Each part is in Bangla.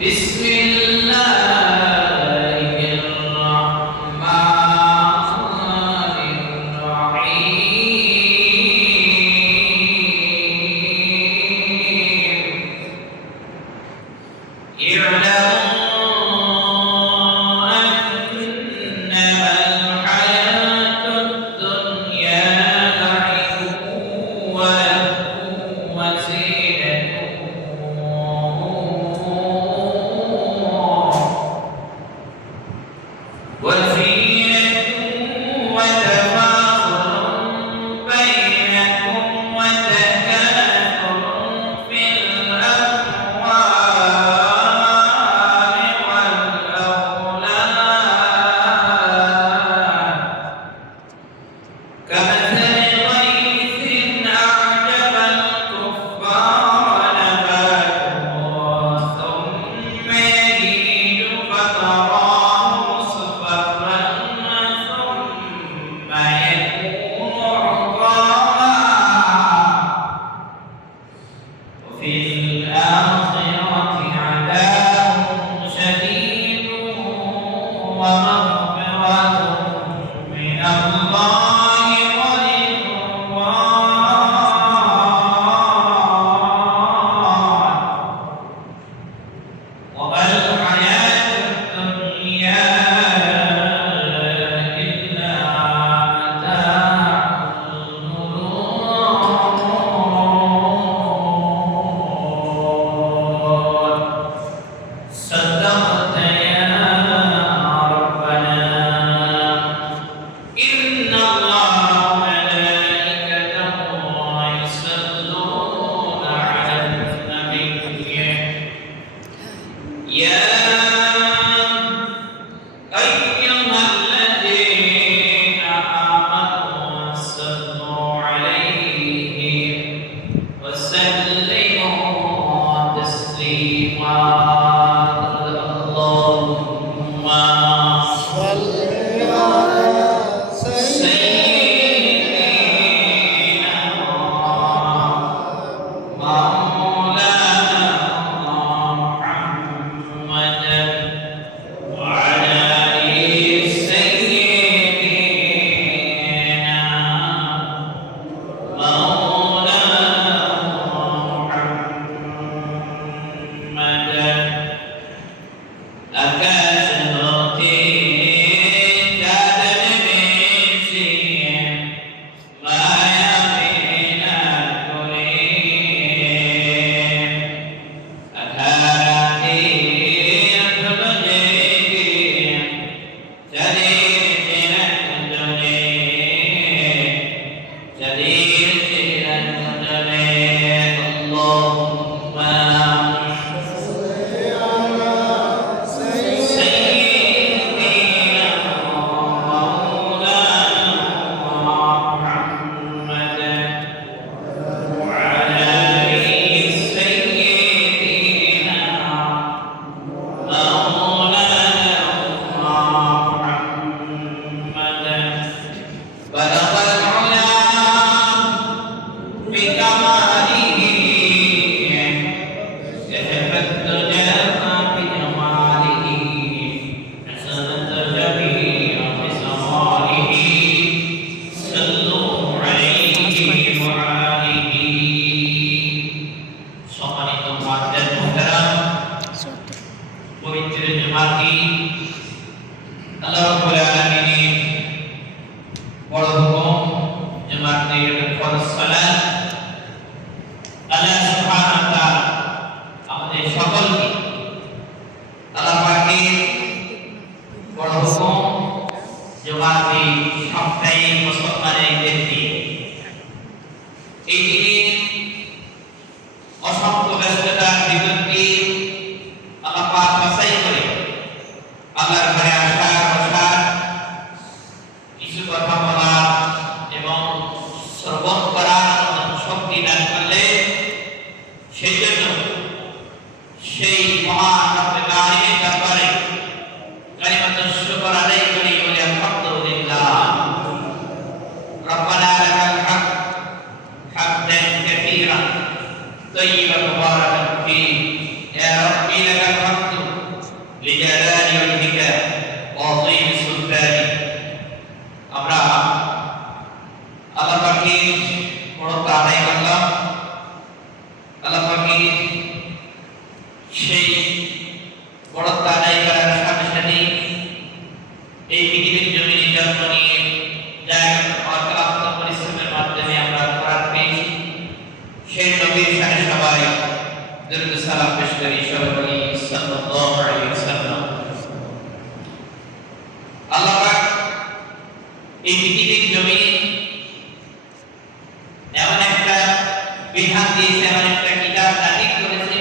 بسم الله الرحمن الرحيم اعلموا أنما الحياة الدنيا لعب ولهو وزينة وتفاخر بينكم وتكاثر في الأموال والأولاد كمثل غيث أعجب الكفار نباته ثم يهيج فتراه مصفرا ثم يكون حطاما وفي الآخرة عذاب شديد ومغفرة من الله ورضوان وما الحياة الدنيا إلا متاع الغرور صدقت يا ربنا إن الله وملائكته يصلون على النبي يا أيها الذين آمنوا صلوا عليه وسلموا تسليما اللهم صل على سيدنا مولانا محمد وعلى آل سيدنا مولانا محمد أكثرتي تدريسي ما يبين الكريم أكارتي تبجيكي جديدنا الدنيا جديدنا الدنيا اللهم سيدنا مولانا محمد وعلى آل سيدنا مولانا محمد بلغ العلا بكماله كشف الدجى بجماله حسنت جميع خصاله صلوا عليه وآله সম্মানিত মুআদ্দিন মুহতারাম পবিত্র জুমাতি আল্লাহ রাব্বুল আলামিনের বড় হুকুম জুমাতের ফরজ সালাত আল্লাহ সুবহানাহু ওয়া তাআলা আমাদের সকলকে আল্লাহ পাকের বড় হুকুম জুমাতে সপ্তাহে মুসলমানের ব্যক্তি এই দিনে অসংখ্য ব্যস্ততার বিপত্তি আল্লাহ পাক বাছাই করে আল্লাহর ঘরে আসা বসার কিছু কথা বলা এবং শ্রবণ করার মতো শক্তি দান করলে সেই জন্য সেই মহান রব্বে কারিমের দরবারে কালিমাতুশ শুকর আদায় করি বলে আলহামদুলিল্লাহ রব্বানা লাকাল হামদ হামদান কাসীরা طيبا مباركا فيه يا ربي لك الحمد الجلال والإكرام وعظيم السلطان আমরা আল্লাহ পাকের বড়ত্ব আদায় করলাম। আল্লাহ পাকের সেই বড়ত্ব আদায় করার সাথে সাথে এই পৃথিবীর জমিনে জন্ম নিয়ে অক্লান্ত পরিশ্রমের মাধ্যমে আমরা কোরআন পেয়েছি। সেই নবীর সাথে সবাই দরুদ সালাম পেশ করি, সবাই বলি সাল্লাল্লাহু আলাইহি ওয়াসাল্লাম। আল্লাহ পাক এই পৃথিবীর জমিনে এমন একটা বিধান দিয়েছে, এমন একটা কিতাব নাযিল করেছে,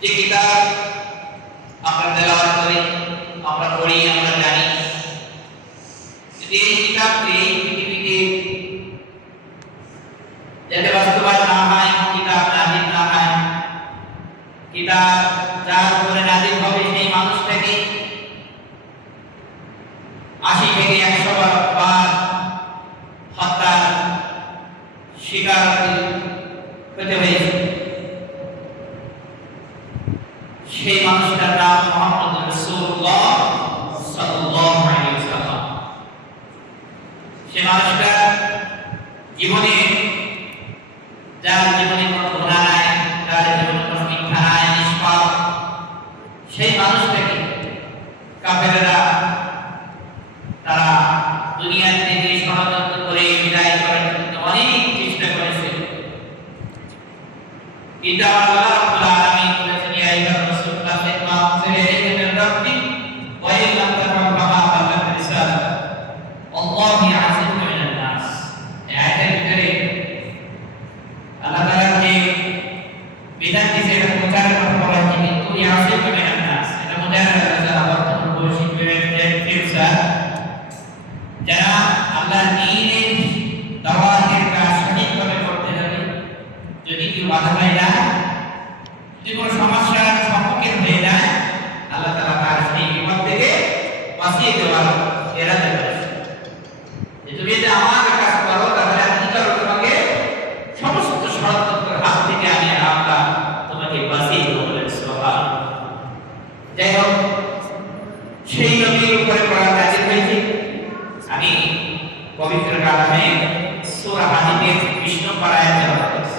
যে কিতাব আমরা তেলাওয়াত করি, আমরা পড়ি, আমরা জানি। যদি এই কিতাবটি এই পৃথিবীতে যাতে বাস্তবায়ন না হয়, কিতাব নাযিল না হয়, কিতাব যার উপরে নাযিল হবে সেই মানুষটাকে ৮০ থেকে ১০০ বার হত্যার শিকার হতে হয়েছে। সেই মানুষটার নাম মুহাম্মদ রাসূলুল্লাহ সাল্লাল্লাহু আলাইহি ওয়াসাল্লাম। সেই মানুষটা জীবনে যার জীবনে কোনো গুনাহ নাই, যার জীবনে কোনো মিথ্যা নাই, নিষ্পাপ, সেই মানুষটাকে কাফেররা তারা দুনিয়া থেকে ষড়যন্ত্র করে বিদায় করার জন্য অনেক চেষ্টা করেছে। কিন্তু আল্লাহ রাব্বুল আলামিন বলেছেন, ইয়া আইয়ুহার রাসূল কাফির মা উনজিলা ইলাইকা মির রাব্বিক ওয়া ইন লাম তাফআল ফামা বাল্লাগতা রিসালাত আল্লাহু ইয়াসিমুকা মিনান নাস। এই আয়াতের ভিতরে আল্লাহ তাআলা যে বিধান দিয়েছে এটা প্রচারের কথা বলা হয়েছে, কিন্তু ইয়াসিমুকা মিনান নাস এটা মোজারা যারা বর্তমান বৈশ্বিক ফিউচার যারা আল্লাহর দ্বীনের দাওয়াতের কাজ সঠিকভাবে করতে যাবে, যদি কেউ বাধা হয়ে যায়, যদি কোনো সমস্যার সম্মুখীন হয়ে যায়, আল্লাহ তাআলা তার সেই বিপদ থেকে বাঁচিয়ে দেওয়ার এরাদা করেছে। তুমি যদি আমার কাজ করো, তাহলে আমি করো, তোমাকে সমস্ত ষড়যন্ত্রের হাত থেকে আমি আল্লাহ তোমাকে বাঁচিয়ে দেবো। সুবহানাল্লাহ। যাই হোক, সেই নবীর উপরে কোরআন নাযিল হয়েছে। আমি পবিত্র কালামে সূরা হাদীদের ২০ নম্বর আয়াত তেলাওয়াত করেছি।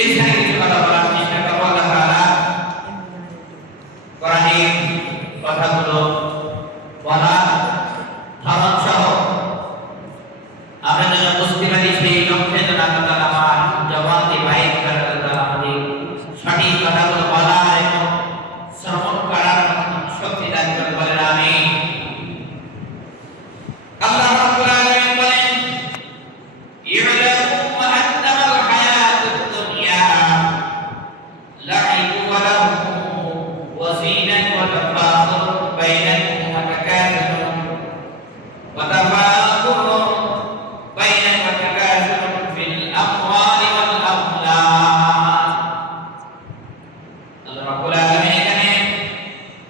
এখানে কিছু কথা বলার চেষ্টা করব। আল্লাহ তাআলা কোরআনের কথাগুলো বলা ধরন সহ আমরা যেন বুঝতে পারি, সেই লক্ষ্যে যেন আল্লাহ তাআলা আমার জবান দিয়ে বাইর করে আল্লাহ তাআলা আমাদের সঠিক কথাগুলো বলার এবং শ্রবণ করার শক্তি দান করে, বলেন আমিন। আল্লাহ রাব্বুল আলামিন বলেন, ই'লামু আন্নামাল হায়াতুদ দুনিয়া লা'iবুন ওয়া লাহু ওয়া জিনাতুন ওয়া তাফাখুরun বাইনাকুম ওয়া তাকাসুরun ফিল আমওয়ালি ওয়াল আওলাদ। আল্লাহ রাব্বুল আলামিন এখানে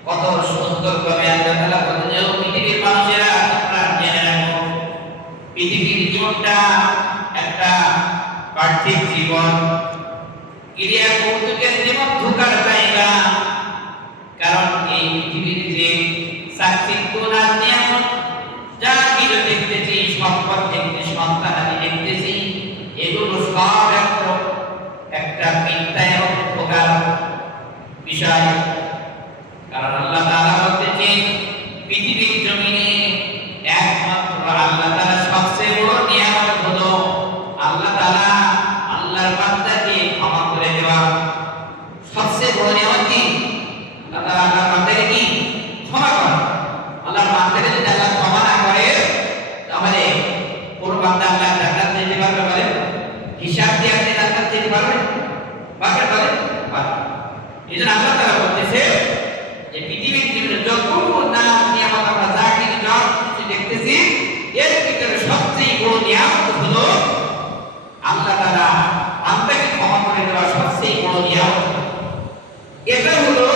কত সুন্দরভাবে আল্লাহ তাআলা বলেন যে পৃথিবীর মানুষেরা তোমরা জেনে রাখো, পৃথিবীর জীবনটা একটা পার্থিব জীবন, ক্রিয়া কৌতুকের জীবন, ধোঁকার জায়গা। কারণ এই পৃথিবীর যে চাকচিক্য আর নিয়ামত যা কিছু দেখতেছি, সম্পদ দেখতেছি, সন্তানাদি দেখতেছি, এগুলো সব একটা মিথ্যা এবং ধোঁকার বিষয়। কারণ আল্লাহ তাআলা বলতেছেন, পৃথিবীর জমিনে একমাত্র আল্লাহ তাআলা সবচেয়ে বড় নিয়ামত হলো আল্লাহ তাআলা আল্লাহর বান্দাকে ক্ষমা করে দেওয়া। সবচেয়ে বড় নিয়ামত কি? আল্লাহ তাআলা আল্লাহর বান্দাকে কি ক্ষমা করে। আল্লাহর বান্দাকে যদি আল্লাহ ক্ষমা না করে, তাহলে কোন বান্দা আল্লাহর জান্নাত যেতে পারবে? বলেন, হিসাব দিয়ে আপনি জান্নাত যেতে পারবেন? পারবেন? বলেন পারবেন। এজন্য আল্লাহ তাআলা বলতেছে যে পৃথিবীর জীবনে যত না নিয়ামত আমরা যা কিছু দেখতেছি, এর ভিতরে সবচেয়ে বড় নিয়ামত হলো আল্লাহ তাআলা বান্দাকে ক্ষমা করে দেওয়া সবচেয়ে বড় নিয়ামত। এটা হলো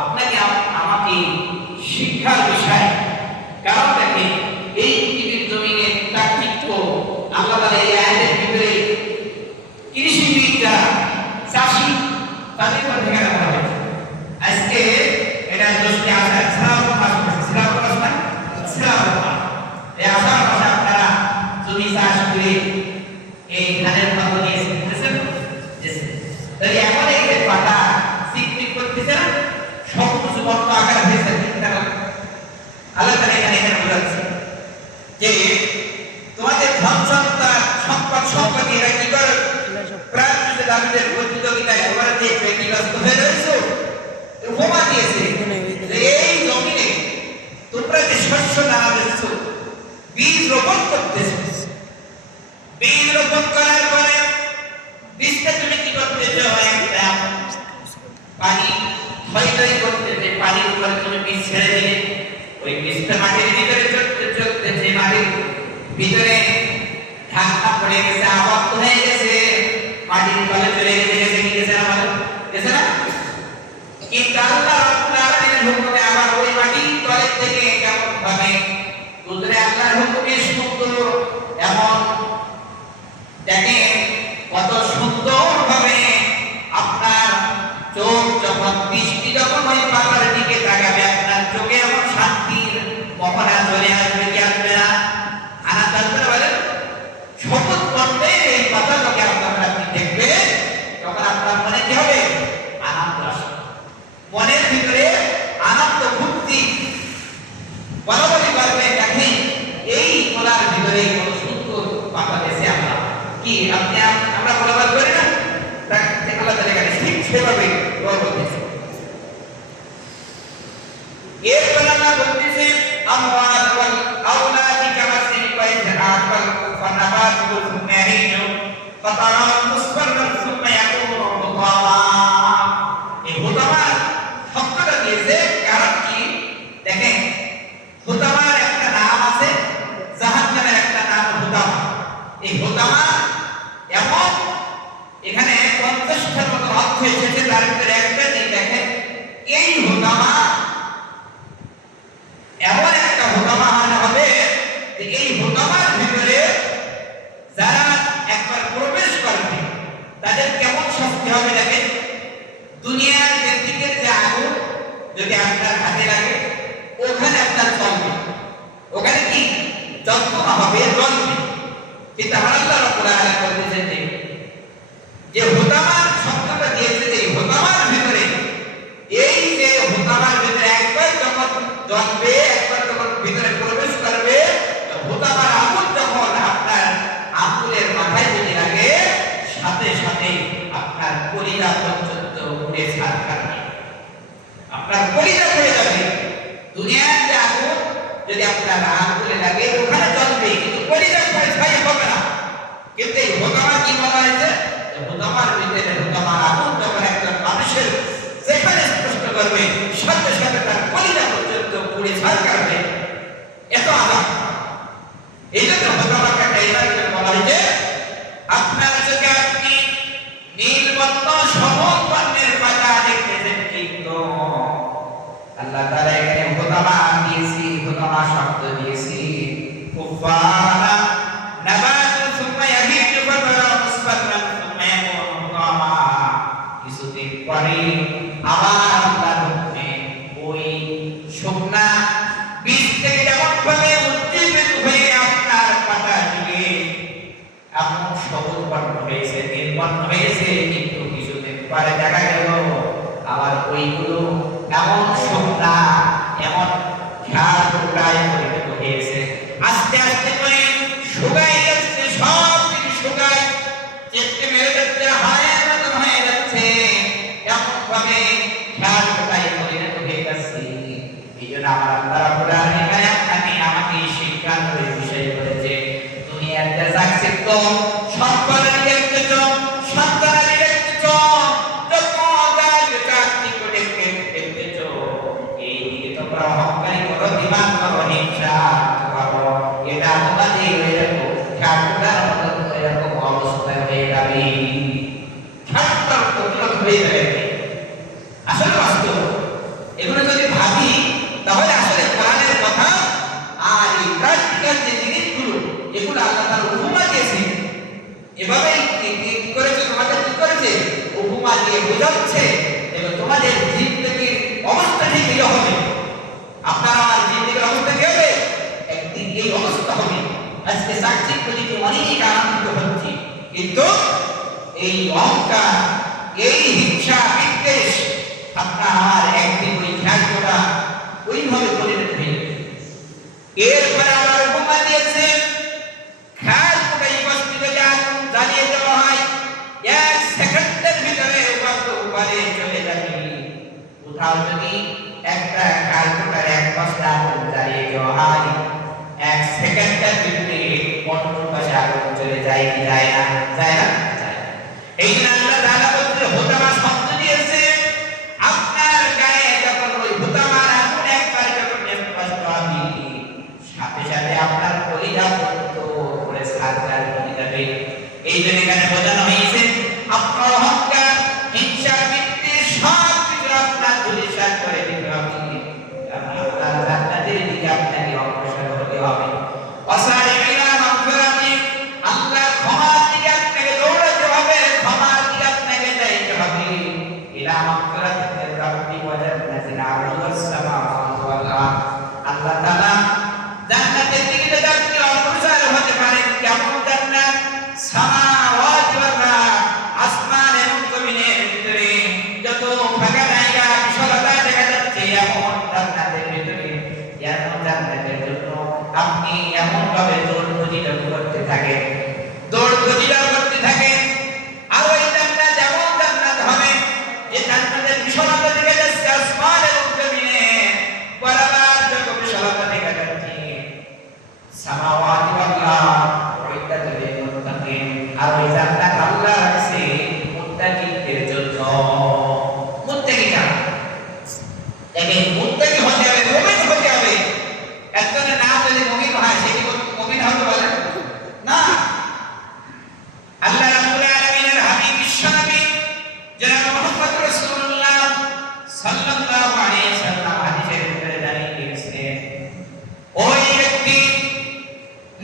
আপনাকে আমাকে শিক্ষার বিষয়। কারণ দেখেন, এই পৃথিবীর জমিনে চাকচিক্য আল্লাহ তাআলা এই আয়াতের ভিতরে কৃষিবিদ যারা চাষী তাদের কথা রাখা হবে। এমন এই যে পাতা চিকচিক করতেছে না, সব কিছু বর্ত আকার হয়েছে। আল্লাহ তাআলা এখানে বোঝাচ্ছে যে তোমাদের ধন সম্পদ সম্পত্তি এরা কি করে প্রাকৃতিক দাবিদের প্রতিযোগিতায় তোমরা যে ব্যতিব্যস্ত হয়ে রয়েছো, উপমা দিয়েছে যে এই জমিনে তোমরা যে শস্য দানা দিচ্ছ, বীজ রোপণ করতেছো, বীজ রোপণ করার পরে বীজটা তুমি কি করতেছো, একটা পানি ক্ষয় করতেছে, পানির উপরে তুমি বীজ ছেড়ে দিলে ওই বীজটা মাটির ভিতরে চলতে চলতে যে মাটির ভিতরে ঢাকনা পড়ে গেছে, আবদ্ধ হয়ে গেছে, মাটির তলে চলে গেছে, গেছে না? কিন্তু আল্লাহ রাব্বুল আলামিনের হুকুমে আবার ওই মাটির তলে থেকে কেমন ভাবে কুদরে আল্লাহর হুকুমে সুন্দর, এমন দেখেন কত সুন্দর ভাবে আপনার চোখ যখন দৃষ্টি যখন ওই পাতার দিকে তাকাবে, আপনার চোখে এমন শান্তির মোহনা চলে আসবে, কি আসবে না? আনন্দ আসবে না? বলেন শপথ করতে এই পাতা যখন আপনি দেখবে, তখন আপনার মনে কি হবে? আনন্দ আসবে, মনের ভিতরে আনন্দ ভক্তি বরাবরই পারবে। দেখেন এই কোলার ভিতরে কত সুন্দর পাতা দেশে আমরা কি আপনি আমরা বরাবর করি না? আল্লাহ তাআলা এখানে ঠিক সেভাবে বলতেছে। এরপর আল্লাহ বলতেছে আমওয়াল ওয়াল আওলাদি কামাসিল বাইতআত ওয়াল ফানাবাত ওয়াল ফুমাহিন ফাতারা মুসফাররান সুম্মা ইয়াকুনু হুতামা। এই হুতামা শব্দটা দিয়েছে কারণ কি? দেখেন হুতামার একটা নাম আছে, জাহান্নামের একটা নাম হুতামা। এই হুতামা এমন এখানে 50টার মতো অর্থ এসেছে, তার ভিতরে একটা দিন দেখেন এই হুতামা এমন একটা হুতামা হবে যে এই হুতামার ভিতরে যারা একবার প্রবেশ করবে তাদের কেমন শাস্তি হবে। দেখেন দুনিয়ার ব্যক্তিদের যে আগুন যদি আপনার হাতে লাগে, ওখানে আপনার চলবে, ওখানে কি যন্ত্রণা হবে, জ্বলবে। কিন্তু আল্লাহ রাব্বুল আলামিন বলতেছেন যে হুতামার শব্দটা দিয়েছে, যে হুতামার ভিতরে এই যে হুতামার ভিতরে একবার যখন জ্বলবে, একবার যখন ভিতরে প্রবেশ করবে, হুতামার আগুন যখন আপনার আঙ্গুলের মাথায় যদি লাগে, সাথে সাথে আপনার কলিজা পর্যন্ত পুড়ে ছারখার, আপনার কলিজা পুড়ে যাবে। দুনিয়ার যে আগুন যদি আপনার আঙ্গুলে লাগে ওখানে জ্বলবে, কিন্তু কলিজা পুড়ে ছাই হবে না। কিন্তু এই হুতামা কি বলা হয়েছে? হুতামার ভিতরে হুতামার আগুন যখন একজন মানুষের যেখানে স্পষ্ট করবে, সাথে সাথে তার কলিজা পর্যন্ত পুড়ে ছারখার হবে, এত আযাব। এই জন্য হুতামাকে একটা ইবাদত বলা হয়েছে। আপনার চোখে আপনি নীলবর্ণ সবুজ বর্ণের পাতা দেখতেছেন, কিন্তু আল্লাহ তাআলা এখানে হুতামা দিয়েছি, হুতামা শব্দ দিয়েছি কুফারা নাবাতু সুম্মা ইয়াহিজু ফাতারা মুসফাররান সুম্মা ইয়াকুনু হুতামা। কিছুদিন পরে আবার আল্লাহর হুকুমে ওই শুকনা বীজ থেকে যেমন ভাবে উজ্জীবিত হয়ে আপনার পাতা দিকে এমন সবুজ বর্ণ হয়েছে, নীল বর্ণ হয়েছে, কিন্তু কিছুদিন পরে দেখা গেল আবার ওইগুলো এমন শুকনা, এমন ঝাড় টুকরায় পরিণত হয়েছে, আস্তে আস্তে করে শুকায় যাচ্ছে, সব কিছু শুকায় চেটে মেরে যাচ্ছে, হাড়ের মতো হয়ে যাচ্ছে, এমন ভাবে ঝাড় টুকরায় পরিণত হয়ে যাচ্ছে। এই জন্য আমার আল্লাহ রাব্বুল আলামিন এখানে আপনাকে আমাকে শিক্ষা করে বিষয় করেছে, দুনিয়ার যা চাকচিক্য সম্পদের দেখতেছ, সন্তানের দেখতেছ, যত যা চাকচিক্য দেখতেছ, এই দিকে তোমরা অহংকারী করো, বিমান করো, হিংসা করো, এটা তোমাদের এরকম ঠাকুরার মতো এরকম অবস্থায় হয়ে যাবে, ঠাকুর প্রতিরোধ হয়ে যাবে। আসলে বাস্তব এগুলো যদি ভাবি তাহলে আসলে কোরআনের কথা আর এই প্র্যাকটিক্যাল যে জিনিসগুলো, এগুলো আল্লাহ তার উপমা দিয়েছে, এভাবে কি করেছে, তোমাদের কি করেছে, উপমা দিয়ে বোঝাচ্ছে এবং তোমাদের জিন্দেগির অবস্থা ঠিক এই হবে। আপনার আমার জিন্দেগির অবস্থা কি হবে? একদিন এই অবস্থা হবে। আজকে চাকচিক্য দিতে অনেক আনন্দিত হচ্ছি, কিন্তু এই অহংকার, এই হিংসা বিদ্বেষ আপনার একদিন ওই খ্যাতটা ওইভাবে পরিণত হয়ে যাবে। এরপরে আবার উপমা দিয়েছে, খ্যাতটা উপস্থিত জ্বালিয়ে দেওয়া হয়, 1 সেকেন্ডের ভিতরে উপরে চলে যাবে। কোথাও যদি একটা খ্যাতটার 1 বস্তা আগুন জ্বালিয়ে দেওয়া হয়, 1 সেকেন্ডের ভিতরে অন্য পাশে আগুন চলে যায় কি যায় না? যায় না? এই জন্য আল্লাহ তাআলা বলতে হোতামা শব্দ দিয়েছে, আপনার গায়ে যখন ওই হোতামার আগুন একবার যখন স্পষ্ট হবে, সাথে সাথে আপনার কলিজা পর্যন্ত করে সারকার হয়ে যাবে। এই জন্য এখানে বোঝানো হয়েছে আপনার অহংকার, হিংসা, বিদ্বেষ সব কিছু আপনার ধূলিসাৎ করে দিতে হবে। আপনার জান্নাতের দিকে আপনাকে অগ্রসর হতে হবে। ওয়াসারিবিনা মাগফিরাতি, আল্লাহর ক্ষমার দিকে আপনাকে দৌড়াতে হবে, ক্ষমার দিকে আপনাকে যাইতে হবে। ইলা মাগফিরাতিন মির রাব্বি ওয়া জান্নাতিন আরদুহাস সামাওয়াতু ওয়াল আরদ। আল্লাহ তাআলা জান্নাতের দিকে যদি আপনি অগ্রসর হতে পারেন, কেমন জান্নাত? সামাওয়াতু ওয়াল আরদ, আসমান এবং জমিনের ভিতরে যত ফাঁকা জায়গা, বিশালতা দেখা যাচ্ছে, এমন জান্নাতের ভিতরে, এমন জান্নাতের জন্য আপনি এমন ভাবে দৌড় করতে থাকেন, করতে থাকেন। আর ওই জান্নাত এমন জান্নাত হবে যে জান্নাতের বিশালতা দেখা যাচ্ছে, আসমান এবং জমিনে বরাবর যত বিশালতা দেখা যাচ্ছে। সামাওয়াতি ওয়াল আরদ উইদ্দাত লিল মুত্তাকিন, আর ওই জান্নাত আল্লাহ রাখছে মুত্তাকিদের জন্য। মুত্তাকি কারা? দেখেন, মুত্তাকি হতে হবে, মুমিন হতে হবে। একজনের নাম যদি মুমিন হয়, সে কি মুমিন হবে বলেন? না। আল্লাহ রাব্বুল আলামিনের হাবিব বিশ্বনবী জনাব মুহাম্মদ রাসূলুল্লাহ সাল্লাল্লাহু আলাইহি ওয়াসাল্লাম হাদিসের ভিতরে জানিয়ে দিয়েছেন, ওই ব্যক্তি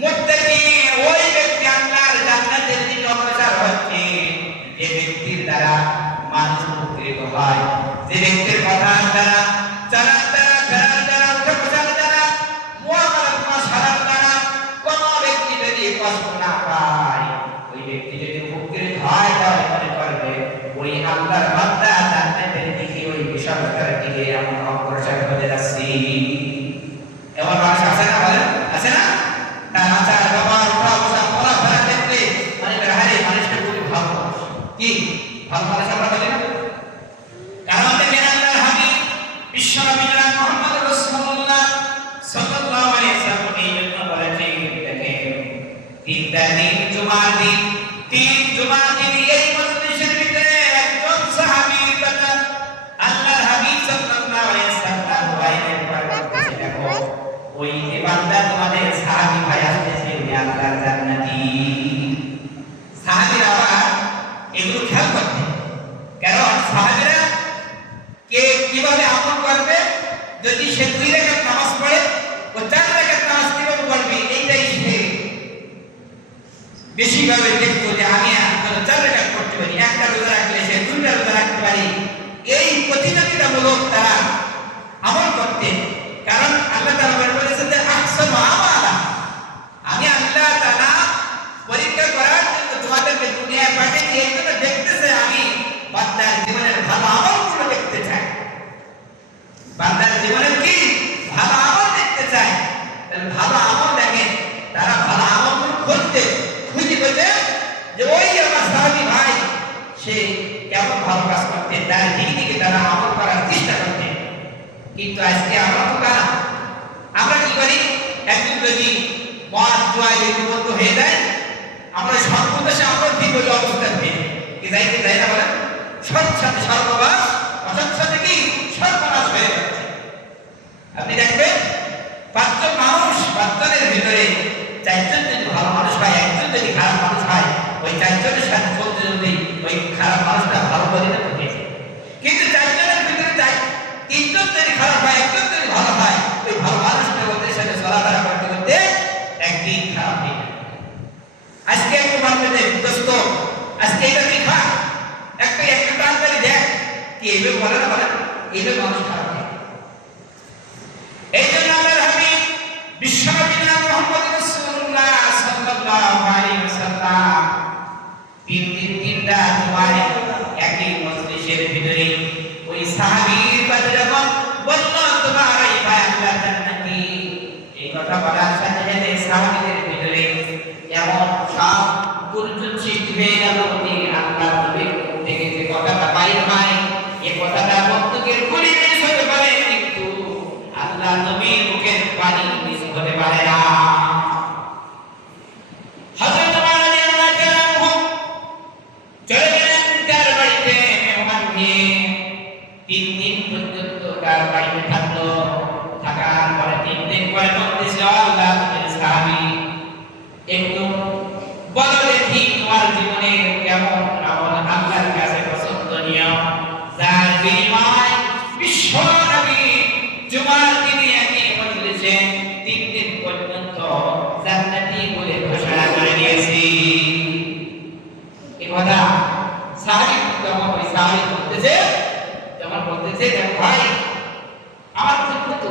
মুত্তাকি, ওই ব্যক্তি আল্লাহর জান্নাতের দিকে অগ্রসর হচ্ছে যে ব্যক্তির দ্বারা মানুষ উপকৃত হয়, যে ব্যক্তির কথার দ্বারা, চলার দ্বারা, ফেরার দ্বারা, উঠে বসার দ্বারা, মুআমালাত মাশারার দ্বারা কোন ব্যক্তি যদি কষ্ট না পায়, ওই ব্যক্তি যদি উপকৃত হয়, তাহলে মনে করবে ওই আল্লাহর বান্দা জান্নাতের দিকে, ওই বিশালতার দিকে আমরা অগ্রসর হতে যাচ্ছি। এমন মানুষ আছে না? বলেন, আছে না? তার আচার ব্যবহার, উঠা বসা, চলাফেরা দেখলে মনে করে আরে মানুষটা খুবই ভালো মানুষ। কি ভালো মানুষ আমরা বলি না? কারণ দেখেন, আল্লাহর হাবিব বিশ্বনবী জনাব মুহাম্মদ রাসূলুল্লাহ সাল্লাল্লাহু আলাইহি ওয়াসাল্লাম এই জন্য বলেছেন, দেখেন, 3টা দিন জুমার দিন, 3 জুমার দিন এই মজলিসের ভিতরে একজন সাহাবীর কথা আল্লাহর হাবিব সাল্লাল্লাহু আলাইহি ওয়াসাল্লাম বাইরে পড়াচ্ছেন, দেখো ওই যে বান্দা তোমাদের সাহাবী ভাই আসতেছে, উনি আল্লাহর জান্নাতি। সাহাবীরা আবার এগুলো খেয়াল করতেন, কারণ সাহাবীরা কে কিভাবে আমল করবে, যদি সে 2 রাকাত নামাজ পড়ে, ও 4 রাকাত নামাজ কিভাবে পড়বে, এইটাই সে বেশিভাবে দেখতো যে আমি 4 রাকাত পড়তে পারি, একটা রোজা রাখলে সে 2টা রোজা রাখতে পারি। এই প্রতিযোগিতামূলক তারা আমল করতেন। কারণ আল্লাহ তাআলা বলেছেন যে আহসানু আমালা, আমি আল্লাহ তাআলা পরীক্ষা করার জন্য তোমাদেরকে দুনিয়ায় পাঠিয়েছি, এই জন্য দেখতেছে আমি বান্দার জীবনের ভালো আমলগুলো দেখতে চাই। বান্দার জীবনের কি ভালো আমল দেখতে চাই। তাহলে ভালো আমল দেখেন, তারা ভালো আমলগুলো খুঁজে যে ওই আমার সাহাবী ভাই সে কেমন ভালো কাজ করতে, তার দিকে তারা আমল করার চেষ্টা করতে। কিন্তু আজকে আমরা তো না, আমরা কি করি, একদিন যদি মদ জুয়ায় লিপ্ত হয়ে যায়, আমরা সর্বদেশে আমরা ঠিক ওই অবস্থান পেয়ে কি যাইতে যাই না? বলেন, সৎসাথে সর্ববাস, অসৎসাথে কি সর্বনাশ হয়ে যাচ্ছে। আপনি দেখবেন 5 জন মানুষ, 5 জনের ভিতরে 4 জন যদি ভালো মানুষ হয়, 1 জন যদি খারাপ মানুষ হয়, ওই 4 জনের সাথে চলতে চলতে ওই খারাপ মানুষটা ভালো পরিণত হয়ে যায়। কিন্তু 4 জনের ভিতরে 3 জন যদি খারাপ হয়, 1 জন যদি ভালো হয়, ওই ভালো মানুষটা ওদের সাথে চলাফেরা করতে করতে একদিন খারাপ হয়ে যায়। আজকে একটু ভাববে দোস্ত, আজকে এটা তুই খা, একটা টান করে দেখ, কি এইভাবে বলে না? বলে এইভাবে মানুষ খারাপ হয়। এই জন্য আল্লাহর হাবিব বিশ্বনবী জনাব মুহাম্মদ রাসূলুল্লাহ সাল্লাল্লাহু আলাইহি ওয়াসাল্লাম 3 দিন 3টা জুমায় একই মজলিসের ভিতরে ওই সাহাবীর পাশে যখন বলল তোমার এই ভাই আল্লাহর জান্নাতি, এই কথা বলার সাথে সাথে সাহাবীদের ভিতরে এমন সব গুরুজন সৃষ্টি হয়ে গেল যে আল্লাহর নবীর মুখ থেকে যে কথাটা বাইর হয় এই কথাটা বন্দুকের গুলি মিস হতে পারে, কিন্তু আল্লাহর নবীর মুখের বাণী মিস হতে পারে না। হযরত ওমর রাদিয়াল্লাহু তাআলা চলে গেলেন তার বাড়িতে মেহমান নিয়ে। 3 দিন পর্যন্ত তার বাড়িতে থাকলো। থাকার পরে 3 দিন পরে বলতেছে, আল্লাহর সাহাবী, একটু বলো দেখি তোমার জীবনে কেমন আমল আল্লাহর কাছে পছন্দনীয়, যার বিনিময় বিশ্ব নবী জুমার দিনে একই মজলিসে 3 দিন পর্যন্ত জান্নাতি বলে ঘোষণা করে দিয়েছি। এই কথা সাহাবী যখন বলতেছে, ভাই আমার জন্য তো